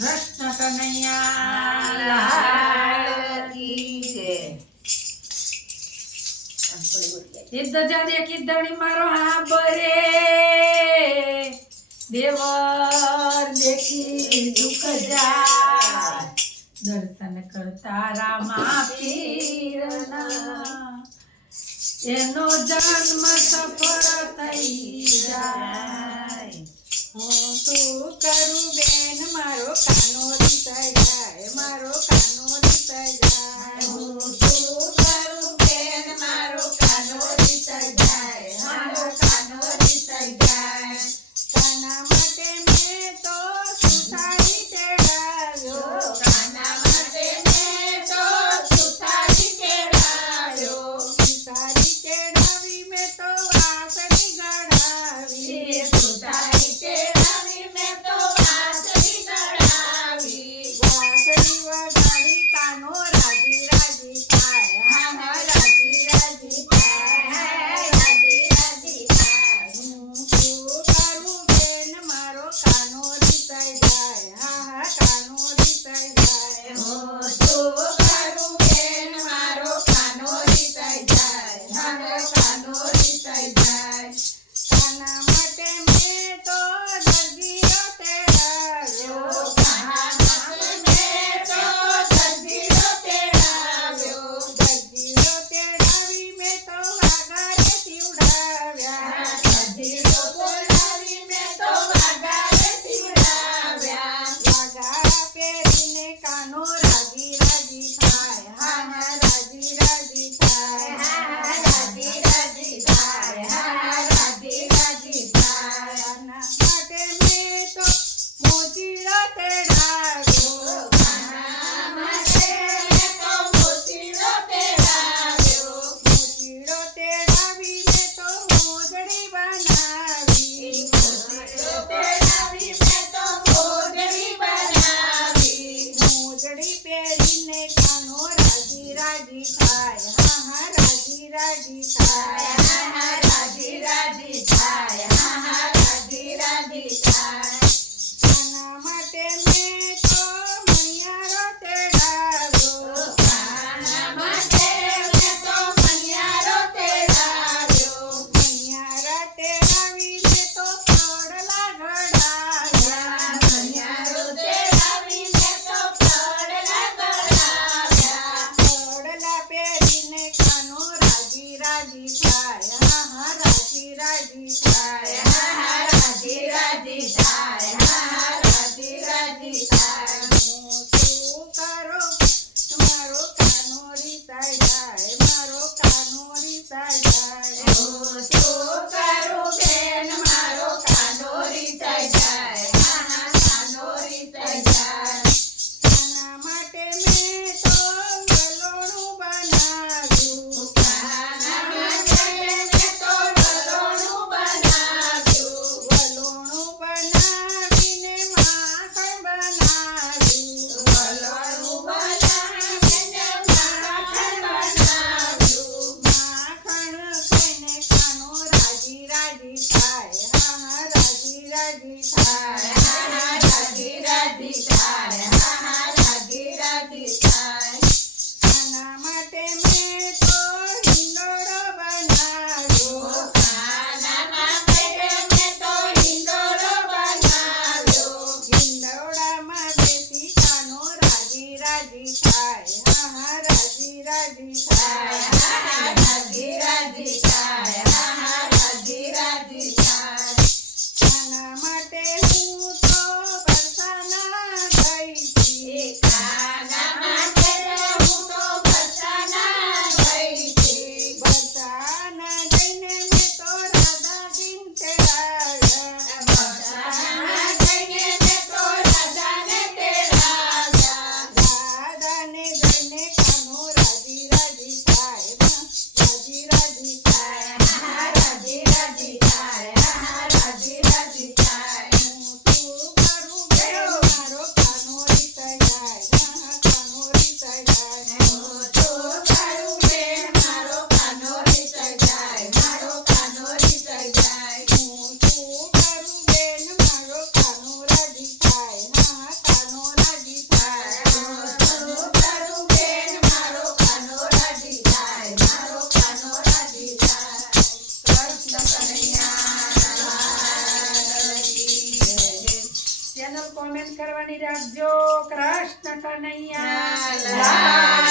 કૃષ્ણ કનૈયા લાલ કી જય. સિદ્ધ જાદે કીધણી મારો હાબરે દેવર દેખી દુઃખ જાય દર્શન કરતા રામા પીરના એનો જન્મ સફળ થઈ જાય. હું શું કરું બેન મારો કાનો રીસાઈ જાય મારો કાનો રીસાઈ જાય. હું શું કરું બેન મારો કાનો રીસાઈ જાય મારો કાનો રીસાઈ જાય. કાના માટે મેં તો સુથારી ચડાવ્યો કાના માટે મેં તો સુથારી ચડાવ્યો સુથારી ચડાવી મેં તો વાસણી ગળાવ્યો કરવાની રાખજો. કૃષ્ણ કનૈયા લાલ.